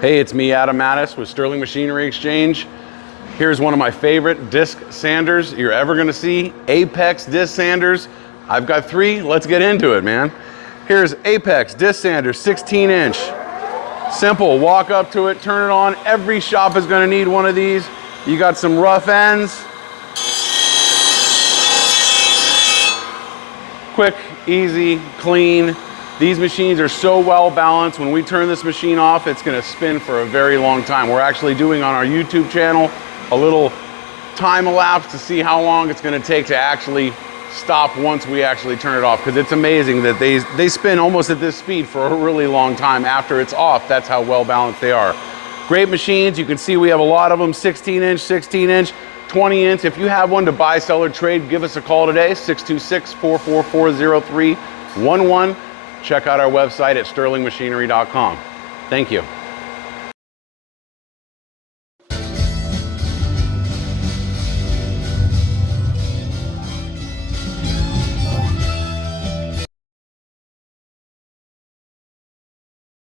Hey, it's me, Adam Mattis with Sterling Machinery Exchange. Here's one of my favorite disc sanders you're ever gonna see, Apex disc sanders. I've got three, let's get into it, man. Here's Apex disc sander, 16-inch. Simple, walk up to it, turn it on. Every shop is gonna need one of these. You got some rough ends. Quick, easy, clean. These machines are so well balanced. When we turn this machine off, it's gonna spin for a very long time. We're actually doing on our YouTube channel a little time elapse to see how long it's gonna take to actually stop once we actually turn it off, because it's amazing that they spin almost at this speed for a really long time after it's off. That's how well balanced they are. Great machines. You can see we have a lot of them, 16-inch, 16-inch, 20-inch. If you have one to buy, sell, or trade, give us a call today, 626-444-0311. Check out our website at sterlingmachinery.com. Thank you.